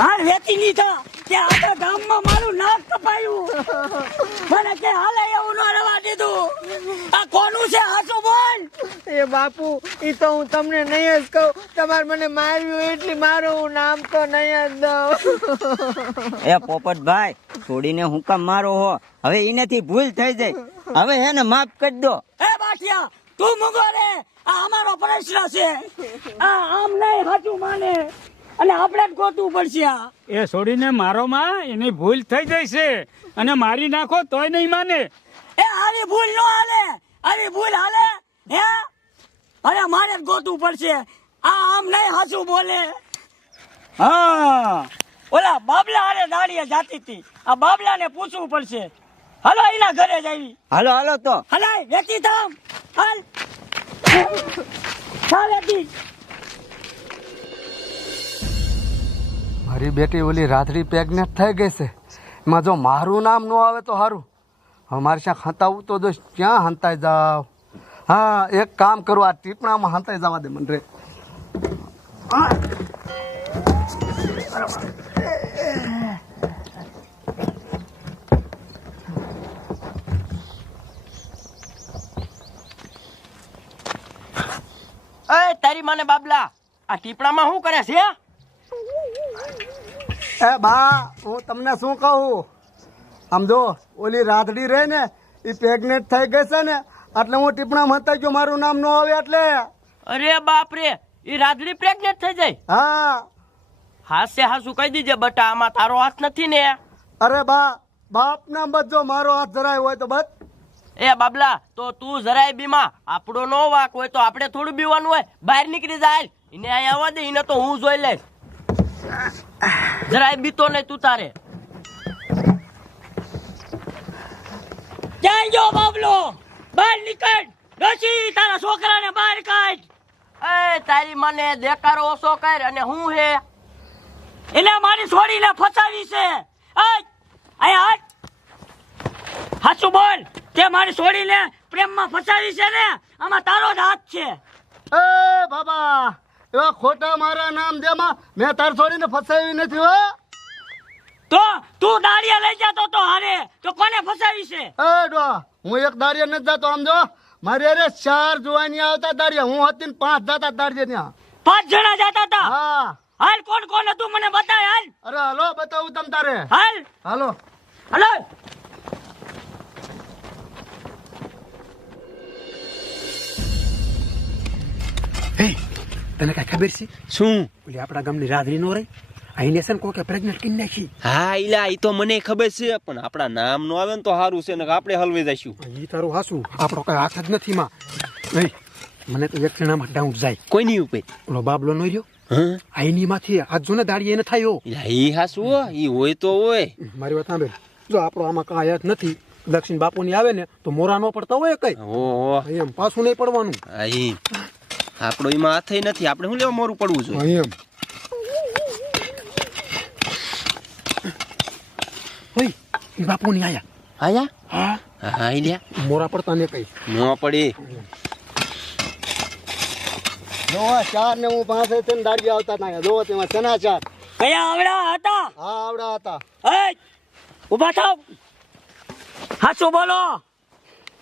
હાલ વેચી લીધા કે આખા ગામમાં મારું નાક કપાયું. મને કે હાલે એવું ન રવા દીધું. આ કોનું છે હાચું બોલ. એ બાપુ ઈ તો હું તમને નહીં જ કહું. તમારે મને માર્યું એટલી મારું હું નામ તો નહીં જ દઉં. એ પોપટભાઈ છોડીને હું કામ મારો હો? હવે એનેથી ભૂલ થઈ જાય, હવે એને માફ કરી દો. એ બાઠિયા તું મુગો રે. આ અમારો પ્રશ્ન છે. આ આમ નહીં હાચું માને અને આપણે જ ગોતવું પડશે. આ એ છોડીને મારો માં એની ભૂલ થઈ જાય છે અને મારી નાખો તોય નહીં માને. એ આવી ભૂલ નો હાલે. આવી ભૂલ હાલે હે? અરે મારે જ ગોતવું પડશે. આ આમ નહીં હાચું બોલે. હા ઓલા બાબલા હારે દાડીએ જાતી હતી. આ બાબલાને પૂછવું પડશે. હાલો એના ઘરે જ આવી. હાલો હાલો તો હલાય વેચી થામ. હાલ ચાલ વેચી. મારી બેટી ઓલી રાધડી પ્રેગ્નેન્ટ થઈ ગઈ છે. એમાં જો મારું નામ ન આવે તો સારું. હવે મારે ક્યાં હંતાવું તો જો ક્યાં હંતાઈ જાવ. હા એક કામ કરું, આ ટીપણામાં હંતાઈ જવા દે મને રે. એ તારી માને બાબલા આ ટીપણામાં શું કરે છે? એ બા હું તમને શું કહું, આમ જો ઓલી રાધડી રહે ને એ પ્રેગ્નેન્ટ થઈ ગઈ છે ને એટલે હું ટીપણામાં હંતાઈ ગયો. મારું નામ ન આવે એટલે. અરે બાપ રે, ઈ રાધડી પ્રેગ્નેન્ટ થઈ જાય? હા હાસે હાસું કહી દીજે બટા, આમાં તારો હાથ નથી ને? અરે બા બાપ ના બસ જો મારો હાથ જરાય હોય તો બસ. એ બાબલા તો તું જરાય બીમાં આપણો નો વાક હોય તો આપણે થોડું બીવાનું હોય. બહાર નીકળી જાય એને અહીંયા આવવા દે, એને તો હું જોઈ લઈશ. જરાય બીતો નહીં તું તારે. ક્યાં ગયો બાબલો? બહાર નીકળ. ડોશી તારા છોકરાને બહાર કાઢ. એ તારી મને દેકારો ઓછો કર. અને હું હે એને મારી છોડીને ફસાવી છે. અહીંયા હાથ હાચું બોલ. તે મારી છોડીને પ્રેમમાં ફસાવી છે ને? આમાં તારો જ હાથ છે. એ બાબા એવા ખોટા મારા નામ દેમાં મેં તાર છોડીને ફસાવી નથી હો. તો તું દાડિયા લઈ જતો તો હારે તો કોને ફસાવી છે? એ ડોહા હું એક દાડિયા નથી જતો. આમ જો મારી અરે 4 જુવાની આવતા દાડિયા, હું હતી ને 5 જતા દાડિયા ત્યાં. 5 જણા જતા હતા. હા હાલ કોણ કોણ હતું મને બતાય. હાલ અરે હાલો બતાવું તમ તારે. હાલ હાલો હાલો. તને કઈ ખબર છે? શું? ઓલી આપણા ગામની રાધડી નો રહી આઈને છે ને કોકે પ્રેગ્નેન્ટ કરી નાખી. હા ઈલા ઈ તો મને ખબર છે, પણ આપણા નામ નો આવે ને તો સારું છે ને આપણે હલવી જઈશું. ઈ તારું હાસું, આપણો કઈ હાથ જ નથી માં. નહીં મને તો એક જણામાં ડાઉટ જાય. કોઈની ઉપર? ઓલો બાબલો નો રહ્યો હા આઈની માંથી આજ જો ને દાડી એને થયો. ઈલા ઈ હાસુ હો, ઈ હોય તો હોય. મારી વાત સાંભળ, જો આપણો આમાં કાંઈ હાથ નથી. દક્ષિણ બાપુ ની આવે ને તો મોરા નો પડતા હોય કઈ. ઓહો એમ પાછું નહીં પડવાનું. ઈ આપણો એમાં હાથ નથી, આપણે શું લેવા મોરું પડવું જોઈએ? એમ ઓય ઈ બાપુ ની આયા. આયા? હા હા ઈલ્યા મોરા પડતા ને કઈ. નો પડી. જો 4 ને હું 5 થઈને દાડિયા આવતા હતા. જો તેમાં ચના 4. કયા આવડા હતા? હા આવડા હતા. એ ઉભા થાવ. હાચું બોલો.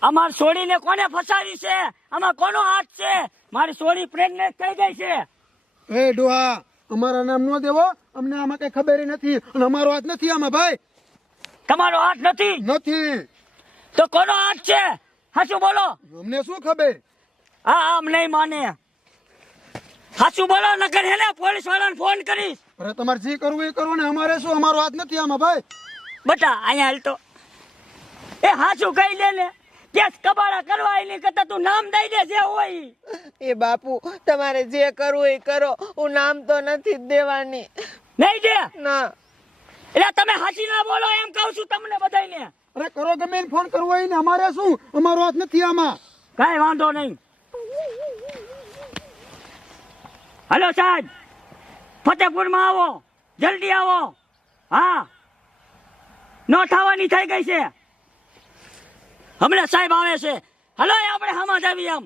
અમાર છોડીને કોને ફસાવી છે? આમાં કોનો હાથ છે? મારી છોડી પ્રેગ્નેન્ટ થઈ ગઈ છે. એ ડોહા અમારા નામ નો દેવો, અમને આમાં કઈ ખબર નથી અને અમારો હાથ નથી આમાં ભાઈ. તમારો હાથ નથી નથી તો કોનો હાથ છે? હાચું બોલો. અમને શું ખબર? હા આમ નહીં માને. હાચું બોલો નકર હેને પોલીસ વાળાને ફોન કરીશ. અરે તમારે જે કરવું એ કરો ને, અમારે શું, અમારો હાથ નથી આમાં ભાઈ. બટા અહીંયા હાલ તો. એ હાચું કહી લે ને. કેસ કબાડા કરવા એની કરતા તું નામ દઈ દે જે હોય ઈ. એ બાપુ તમારે જે કરવું એ કરો, હું નામ તો નથી જ દેવાની. નહીં દે ના એટલે તમે હાચી ના બોલો એમ કહું છું તમને બધાને. અરે કરો ગમે એને ફોન કરવો હોય ને, અમારે શું, અમારો હાથ નથી આમાં. કઈ વાંધો નહીં. હલો સાહેબ, ફતેપુરમાં આવો, જલ્દી આવો. હા નો થવાની થઈ ગઈ છે. હમણાં સાહેબ આવે છે. હલો આપણે હમા જ આવી. આમ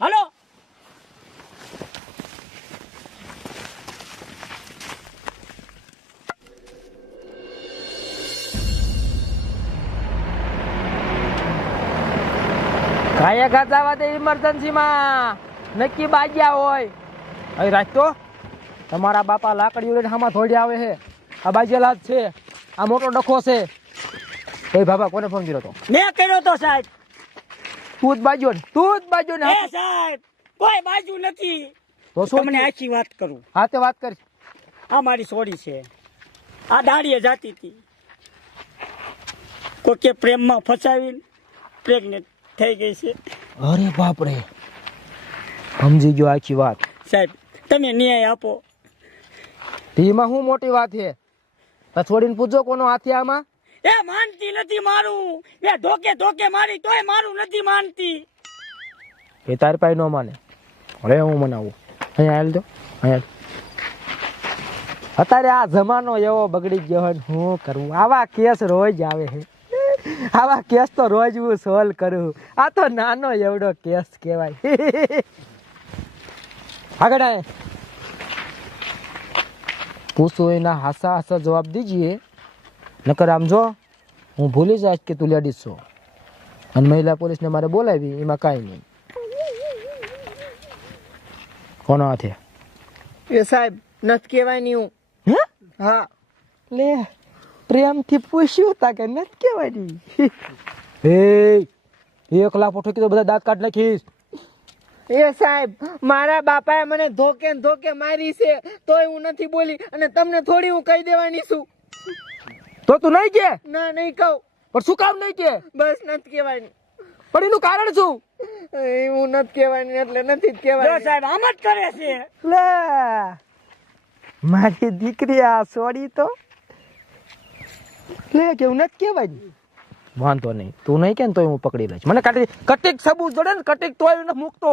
હલો. ગાયક હતા તે ઇમરજન્સીમાં નક્કી બાજ્યા હોય અહીં રાખતો તમારા બાપા લાકડીઓ લઈને હામાં થોડી આવે છે આ બાજેલા જ છે આ મોટો ડખો છે એ બાબા કોને ફોન કર્યો તો મેં કર્યો તો સાહેબ. તું જ બાજ્યો ને એ સાહેબ કોઈ બાજુ નથી. તો શું તમને આખી વાત કરું. હા તે વાત કરી આ મારી સોડી છે. આ દાડીએ જાતી હતી. કોકે પ્રેમમાં ફસાવીને પ્રેગ્નેન્ટ થઈ ગઈ છે. અરે બાપ રે સમજી ગયો આખી વાત સાહેબ તમે ન્યાય આપો. એમાં શું મોટી વાત છે તો છોડીને પૂછો કોનો હાથી આમાં એ માનતી નથી મારું. એ ધોકે મારી તોય મારું નથી માનતી. એ તારી પાસે ન માને હવે હું મનાવું અહીંયા હાલ દો અહીંયા અત્યારે આ જમાનો એવો બગડી ગયો હોય ને શું કરવું આવા કેસ રોજ આવે છે આવા કેસ તો રોજ હું સોલ્વ કરું આ તો નાનો એવડો કેસ કહેવાય આગળ આય પૂછો એના હાસા હાસા જવાબ દીજીએ નકર આમ જો હું ભૂલી જાય કે તું લેડીઝ છો અને મહિલા પોલીસને મારે બોલાવી એમાં કાંઈ નહીં કોનો હાથે એ સાહેબ નથી કહેવાય નહીં હું. હા લે પ્રેમથી પૂછ્યું તા કે નથી કહેવાની એ 1 લાખ ઠોકી તો બધા દાંત કાઢ નાખીશ એ સાહેબ મારા બાપાએ મને ધોકે ને ધોકે મારી છે તોય હું નથી બોલી અને તમને થોડી હું કહી દેવાની છું. તો તું નહીં કે ના નહીં કહું. પણ શું કામ નહીં કે બસ નથી કહેવાની. પણ એનું કારણ શું હું નથી કહેવાની એટલે નથી જ જો કહેવાની. સાહેબ આમ જ કરે છે. લે મારી દીકરી આ સોડી તો લે કેવું નથી કહેવાય વાંધો નહીં તું નહીં કે ને તોય હું પકડી લઈશ મને કટીક સબૂત જોડે ને કટીક તોય નથી મૂકતો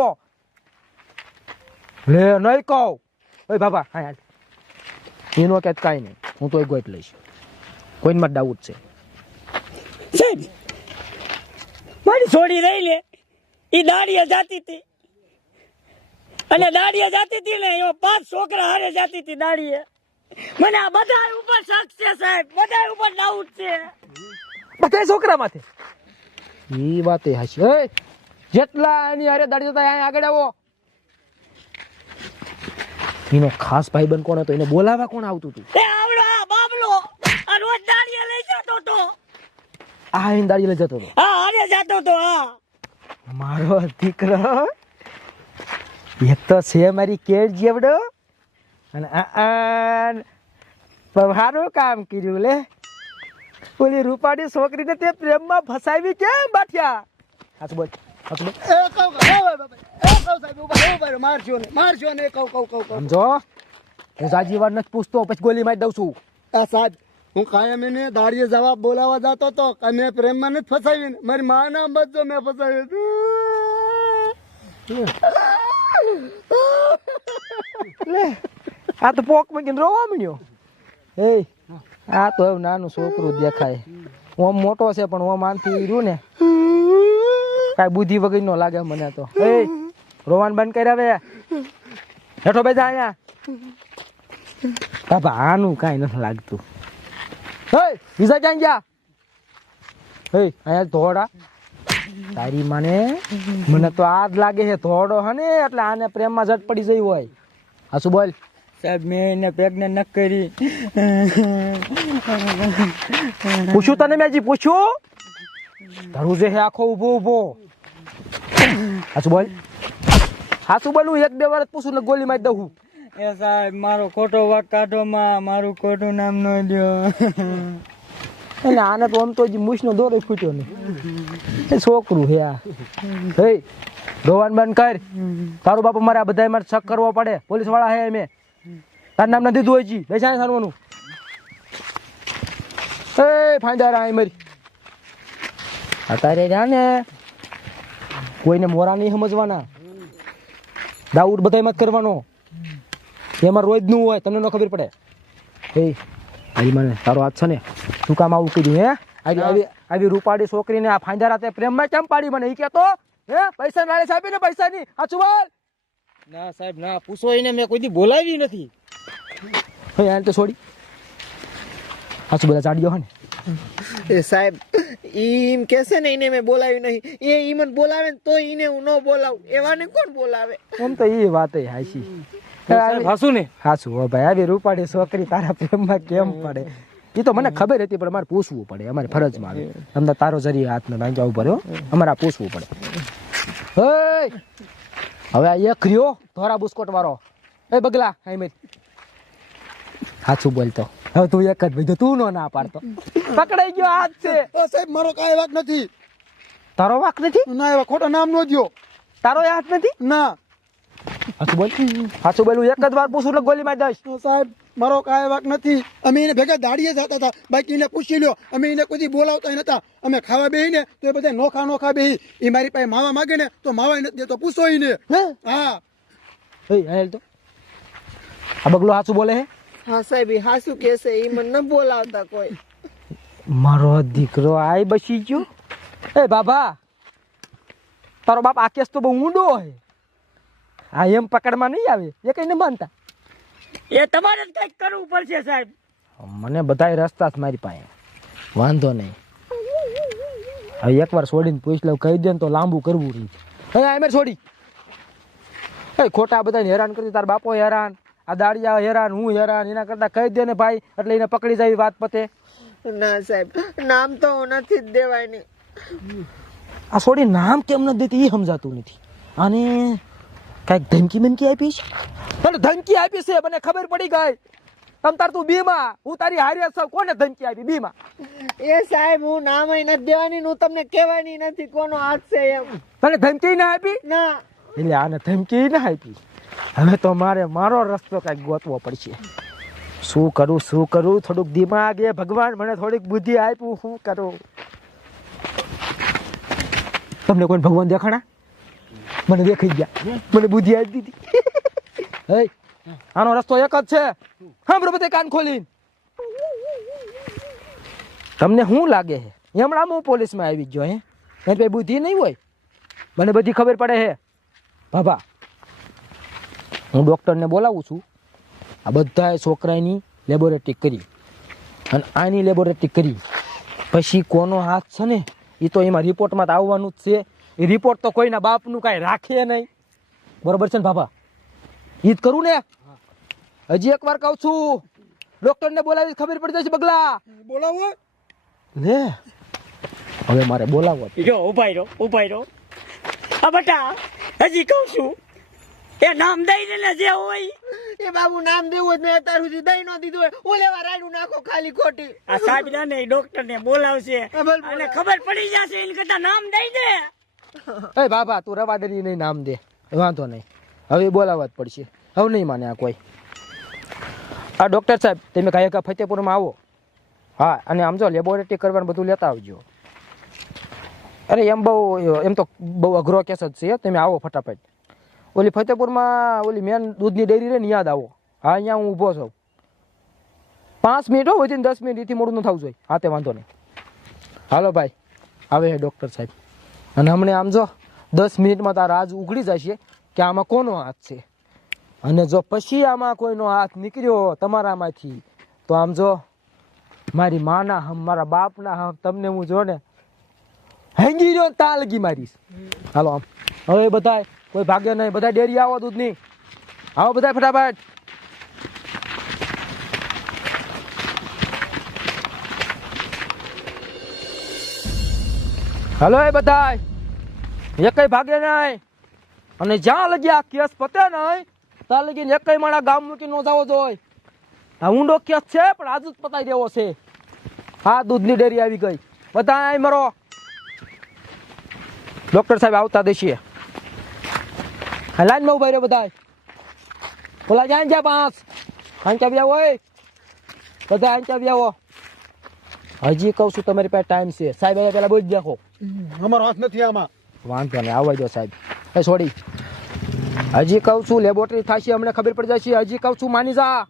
લે નહીં કહું ઓય બાબા હા યાર એનો કે કાંઈ નહીં હું તોય ગોઈટ લઈશ કોઈને માં ડાઉટ છે સાહેબ મારી છોડી રહી લે એ દાડીએ જાતી હતી અને દાડીએ જાતી હતી ને એમાં 5 છોકરા હારે જાતી હતી દાડીએ. મને આ બધા ઉપર શક છે સાહેબ. બધા ઉપર ડાઉટ છે. બધા છોકરા માથે એ વાત એ હાચી ઓય જેટલા એની હારે દાડી જતા અહીંયા આગળ આવો એનો ખાસ ભાઈબંધ કોણ હતો એને બોલાવા કોણ આવતું હતું એ આવડો આ બાબલો આ રોજ દાડીએ લઈ જતો તો. આ એને દાડી લઈ જતો હતો હા હારે જતો તો. હા મારો દીકરો એક તો છે મારી કેળ જેવડો અને સારું કામ કર્યું લે ઓલી રૂપાળી છોકરીને તે પ્રેમમાં ફસાવી કેમ બાઠ્યા હાથ બોલ હાથ બોલ એ કહું સાહેબ ઉભા રહો, મારજો ને કહું. સમજો હું જાજી વાર નથી પૂછતો પછી ગોલી મારી દઉં છું આ સાહેબ હું કાયમ એને દાડીએ જવાબ બોલાવા જતો તો અને પ્રેમમાં નથી ફસાવી મારી મા ના બચો મેં ફસાવી લે આ તો પોક મૂકીને રોવા માંડ્યો એ આ તો હવે નાનું છોકરું દેખાય ઓમ મોટો છે પણ ઓમ આનથી રહ્યું ને કાંઈ બુદ્ધિ વગર નો લાગે મને તો એ રોવાનું બંધ કરી હવે હેઠો બેજા અહીંયા બાબા આનું કાંઈ નથી લાગતું બીજા ક્યાં ગયા અહીંયા ધોડા તારી માને મને તો આ જ લાગે છે ધોડો હે ને એટલે આને પ્રેમમાં ઝટ પડી જઈ હોય આ શું બોલ સાહેબ મેં એને પ્રેગ્નન્ટ ન કરી. પૂછ્યું તને મેં હજી પૂછ્યું તારું જે હે આખો ઊભો હાચું બોલ હાચું બોલ હું 1-2 વાર પૂછું ને ગોલી મારી દઉં. એ સાહેબ મારો ખોટો વાક કાઢો માં મારું ખોટું નામ ન લ્યો. એટલે આને તો આમ તો હજી મૂછનો દોરો ફૂટ્યો ને એ છોકરું હે આ હે રોવાનું બંધ કર તારું બાપુ મારે આ બધા મારે શક કરવો પડે પોલીસ વાળા હે મેં તારું નામ નથી દીધું હજી બેસા સારવાનું એ ફાંદારા અહીં મારી અત્યારે રહ્યા ને કોઈને મોરા નહીં સમજવાના દાઉડ બધા મત કરવાનો એમાં રોજ નું હોય તમને ન ખબર પડે એ આવી મને તારો હાથ છે ને તું કામ આવું કીધું હે આવી રૂપાળી છોકરીને આ ફાંદારા તે પ્રેમમાં કેમ પાડી મને એ કહેતો હે પૈસા નાળે સાહેબ ને પૈસા ની આ ચુવાલ ના સાહેબ ના પૂછો એને મેં કોઈ દી બોલાવી નથી. હે યાર તો છોડી હાચું બધા ચાડ્યો હે ને એ સાહેબ ઈ એમ કહેશે ને એને મેં બોલાવ્યું નહીં, એ ઈ મને બોલાવે ને તો એને હું ન બોલાવું, એવાને કોણ બોલાવે? આમ તો એ વાત હાસી હાસુ ને હાસુ હો ભાઈ, આવી રૂપાળી છોકરી તારા પ્રેમમાં કેમ પડે એ તો મને ખબર હતી, પણ અમારે પૂછવું પડે, અમારી ફરજમાં આવે. તમને તારો જરી હાથ ને નાંજા ઉપર અમારે આ પૂછવું પડે. હવે આ એક રહ્યો ધોરા બુસ્કોટ વાળો, એ બગલા હાઈ સાચું બોલતો. હવે તું એક જ ભાઈ, તું નો ના પાડતો. પકડાઈ ગયો હાથ છે. સાહેબ મારો કાંઈ વાક નથી. તારો વાક નથી? ના એવા ખોટા નામ નો દ્યો. તારો હાથ નથી? ના સાચું બોલ, સાચું બોલું. એક જ વાર પૂછું એટલે ગોલી મારી દઈશ. સાહેબ મારો કાંઈ વાક નથી. અમે એને ભેગા દાડીએ જતા હતા, બાકી એને પૂછી લ્યો. અમે એને કોઈ બોલાવતા નતા. અમે ખાવા બેહી ને તો એ બધા નોખા બેહી. એ મારી પાસે માવા માગે ને તો માવા નથી દેતો, પૂછો એને. હા હાલ તો આ બગલો સાચું બોલે હે? હા સાહેબ ઈ હાસુ કહેશે, ઈ મને ન બોલાવતા કોઈ. મારો દીકરો આય બસી ગયો. એ બાબા, તારો બાપ આ કેસ તો બહુ ઊંડો હોય. આ એમ પકડમાં નહીં આવે, એ કઈ ન માનતા. એ તમારે જ કંઈક કરવું પડશે સાહેબ. મને બધાય રસ્તા જ મારી પાસે, વાંધો નહીં. હવે એકવાર છોડીને પૂછ લઉં, કહી દે ને તો લાંબુ કરવું રહી. હવે એમ છોડી ખોટા બધાને હેરાન કરતી, તાર બાપો હેરાન, આ દાડિયા હેરાન, હું હેરાન. એના કરતા કહી દે ને ભાઈ, એટલે એને પકડી જાય વાત પતે. ના સાહેબ નામ તો હું નથી જ દેવાય નહીં. આ છોડી નામ કેમ નથી દેતી એ સમજાતું નથી. આને કઈક ધમકી બમકી આપી છે? તને ધમકી આપી છે મને ખબર પડી ગઈ. તમ તાર તું બીમાં, હું તારી હારે છું. કોને ધમકી આપી બીમાં? એ સાહેબ હું નામ નથી દેવાની, હું તમને કહેવાની નથી કોનો હાથ છે એમ. તને ધમકી ના આપી? ના. એટલે આને ધમકી ના આપી. હવે તો મારો રસ્તો કઈક ગોતવો પડશે. શું કરું થોડુંક દિમાગ એ ભગવાન મને થોડીક બુદ્ધિ આપ્યું, શું કરું? તમને કોઈ ભગવાન દેખાણા? મને દેખાઈ ગયા, મને બુદ્ધિ આપી દીધી. આનો રસ્તો એક જ છે. સાંભળો બધે કાન ખોલીને. તમને શું લાગે છે હમણાં હું પોલીસમાં આવી ગયો? હે ભાઈ બુદ્ધિ નહીં હોય? મને બધી ખબર પડે છે બાબા. હું ડૉક્ટરને બોલાવું છું. આ બધા છોકરાની લેબોરેટરી કરી અને આની લેબોરેટરી કરી પછી કોનો હાથ છે ને એ તો એમાં રિપોર્ટમાં તો આવવાનું જ છે. એ રિપોર્ટ તો કોઈના બાપનું કાંઈ રાખે નહીં. બરોબર છે ને બાબા? ઈ જ કરું ને? હજી એક વાર કહું છું, ડૉક્ટરને બોલાવી ખબર પડી જશે. બગલા બોલાવો લે. હવે મારે બોલાવો. જો ઉભાઈ રહો. આ બટા હજી કહું છું, એ નામ દઈ દે ને જે હોય. એ બાબુ નામ દેવું જ મેં અત્યાર સુધી દઈ નો દીધું હોય. ઓલેવા રાડું નાખો ખાલી ખોટી. આ સાહેબ ને ડોક્ટર ને બોલાવશે અને ખબર પડી જશે. એને કરતા નામ દઈ દે. એ બાબા તું રવા દે નહીં, નામ દે, વાંધો નહીં. હવે બોલાવવા જ પડશે. હવે નહીં માને આ કોઈ. આ ડૉક્ટર સાહેબ તમે કાંઈ ફતેપુરમાં આવો. હા, અને આમ જો લેબોરેટરી કરવાનું બધું લેતા આવજો. અરે એમ તો બહુ અઘરો કેસ જ છે. તમે આવો ફટાફટ. ઓલી ફતેપુરમાં ઓલી મેન દૂધની ડેરી રહે ને યાદ આવો. હા, અહીંયા હું ઊભો છું. 5 મિનિટ હો, વધી 10 મિનિટ એથી મોડું ન થવું જોઈએ. હા તે વાંધો નહીં. હાલો ભાઈ, આવે છે ડૉક્ટર સાહેબ. અને હમણાં આમ જો 10 મિનિટમાં તારા રાજ ઉઘડી જશે કે આમાં કોનો હાથ છે. અને જો પછી આમાં કોઈનો હાથ નીકળ્યો તમારામાંથી તો આમ જો મારી માના હમ, મારા બાપના હમ, તમને હું જો ને હેંગી રહ્યો તાલગી મારીશ. હાલો આમ. હવે બધા કોઈ ભાગ્ય નહીં, બધા ડેરી આવો દૂધની. આવો બધા ફટાફટ. હાલો એ બધા, એકઈ ભાગે નહીં. અને જ્યાં લગી આ કેસ પતે નહીં ત્યાં લગી એકઈ માણા ગામ મૂકી નો જાવો જોઈએ. આ ઊંડો કેસ છે પણ આજ જ પતાઈ દેવો છે. હા, દૂધની ડેરી આવી ગઈ. બધા મરો. ડૉક્ટર સાહેબ આવતા દેશીએ. લાઈનમાં ઉભા રહ્યો બધા. ઓલા જ્યાં જ્યાં 5 આંચા બી આવો. બધા આંચા બી આવો. હજી કહું છું તમારી પાસે ટાઈમ છે. સાહેબ હવે પેલા બોલી દેખો. અમારો હાથ નથી આમાં. વાંધો નહીં, આવવા દો સાહેબ. એ છોડી, હજી કહું છું લેબોરેટરી થશે, અમને ખબર પડી જશે. હજી કહું છું માની જા.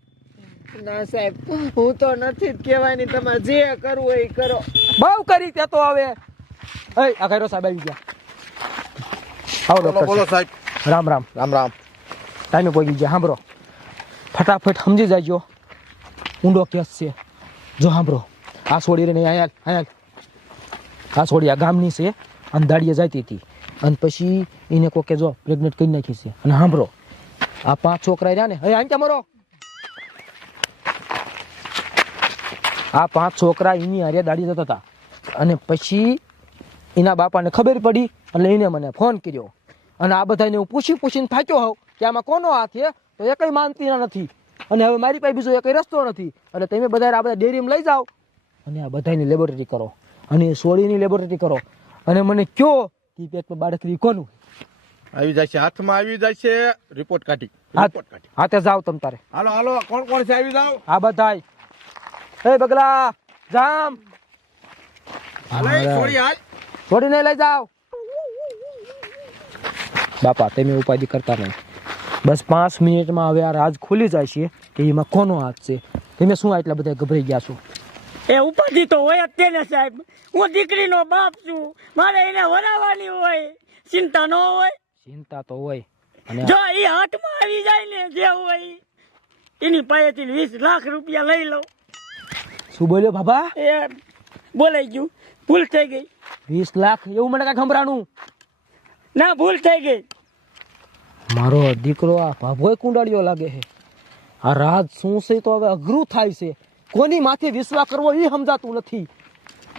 ના સાહેબ હું તો નથી જ કહેવાની, તમારે જે કરવું હોય એ કરો. બહુ કરી તે તો હવે. આ ઘરો સાહેબ આવી ગયા. આવો ડૉક્ટર. બોલો સાહેબ. રામ રામ. રામ રામ. ટાઈમે પહોંચી ગયા. સાંભળો, ફટાફટ સમજી જાજો. ઊંડો કેસ છે. જો સાંભળો, આ છોડી રે નહીં આયાલ આ છોડી આ ગામની છે અને દાડીએ જતી હતી અને પછી એને કોકે જો પ્રેગ્નેન્ટ કરી નાખી છે અને સાંભળો આ 5 છોકરા રહ્યા ને હવે આંચા મરો આ 5 છોકરા એની હારે દાડી જતા હતા અને પછી એના બાપાને ખબર પડી એટલે એને મને ફોન કર્યો અને આ બધાને હું પૂછીને થાક્યો હોઉં કે આમાં કોનો હાથ છે તો એ કંઈ માનતી નથી અને હવે મારી પાસે બીજો એક રસ્તો નથી એટલે તમે બધા આ બધા ડેરીમાં લઈ જાઓ અને આ બધાની લેબોરેટરી કરો અને સોળીની લેબોરેટરી કરો અને મને કયો કે પેટમાં બાળકરી કોનું આવી જાય છે હાથમાં આવી જાય છે રિપોર્ટ કાઢી હાથે જાઓ તમ તારે હાલો હાલો કોણ કોણ છે આવી જાવ આ બધાય એ બગલા જામ છોડીને લઈ જાઓ બાપા તમે ઉપાધિ કરતા નહીં બસ 5 મિનિટમાં હવે આ રાજ ખુલી જાય છે કે એમાં કોનો હાથ છે તમે શું આટલા બધા ગભરાઈ ગયા છો એ ઉપાધિ તો હોય જ તેને સાહેબ હું દીકરીનો બાપ છું મારે એને વરાવવાની હોય ચિંતા ન હોય ચિંતા તો હોય અને જો એ હાથમાં આવી જાય ને જે હોય એની પાસેથી 20 લાખ રૂપિયા લઈ લો શું બોલ્યો બાબા એ બોલાઈ ગયું ભૂલ થઈ ગઈ 20 લાખ એવું મને કાંઈ ખંભરાનું ના ભૂલ થઈ ગઈ મારો દીકરો આ ભાભોય કુંડાળીઓ લાગે છે આ રાજ શું છે તો હવે અઘરું થાય છે કોની માથે વિશ્વાસ કરવો એ સમજાતું નથી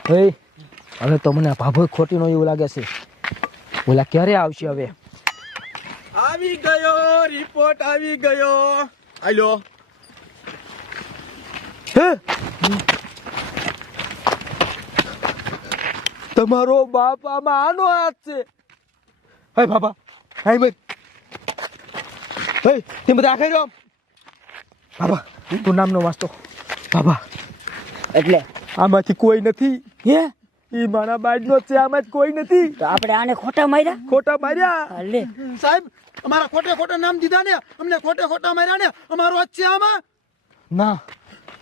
હવે તો મને આ ભાભોય ખોટીનો એવું લાગે છે ઓલા ક્યારે આવશે હવે આવી ગયો રિપોર્ટ આવી ગયો આલો તમારો બાપ આમાં આનો હાથ છે હે બાબા હે મત હે તે બધા આખે રહ્યો બાબા તું નામનો વાંચતો બાબા એટલે આમાંથી કોઈ નથી હે ઈ મારા બાજનો છે આમાં કોઈ નથી તો આપણે આને ખોટા માર્યા લે સાહેબ અમારા ખોટે નામ દીધા ને અમને ખોટા માર્યા ને અમારો હાથ છે આમાં ના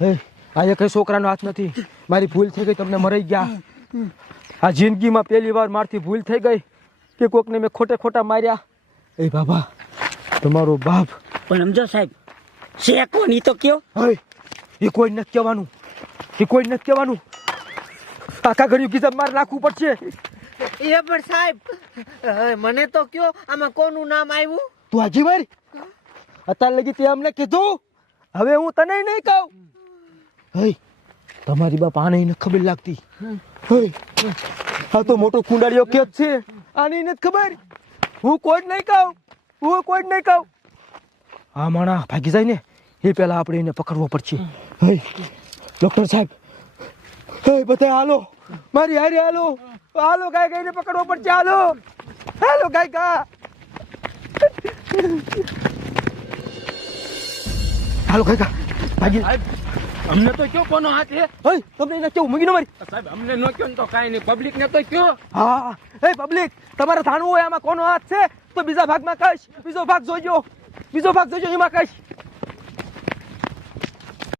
હે આ કઈ છોકરાનો હાથ નથી મારી ભૂલ થઈ ગઈ તમને મરાઈ ગયા આ જિંદગીમાં પહેલી વાર મારથી ભૂલ થઈ ગઈ કે કોકને મેં ખોટા માર્યા એ બાબા તમારો બાપ પણ સમજો સાહેબ છે કોણ ઈ તો કયો હે એ કોઈ નથી કહેવાનું આખા ઘડિયું ગીઝમ માર નાખવું પડશે એ પણ સાહેબ મને તો કયો આમાં કોનું નામ આવ્યું તું હાજી મારી અત્યાર લગી તે અમને કીધું હવે હું તને નહીં કહું હે તમારી બાપ આને નથી ખબર લાગતી હે આ તો મોટો કુંડાળીઓ કે છે આને નથી ખબર હું કોઈ નહીં કહું આ માણા ભાગી જાય ને એ પેલા આપણે એને પકડવો પડશે હે ડોક્ટર સાહેબ હે બધા હાલો મારી હારે હાલો ગાય ને પકડવો પડશે હાલો ગાય ભાગી અમને તો કયો કોનો હાથ છે હે તમને એને કેવું મૂકી ન મારી સાહેબ અમને નો કયો ને તો કાંઈ નહીં પબ્લિક ને તો કયો હા હે પબ્લિક તમારે જાણવું હોય આમાં કોનો હાથ છે તો બીજા ભાગમાં કહીશ બીજો ભાગ જોજો એમાં કહીશ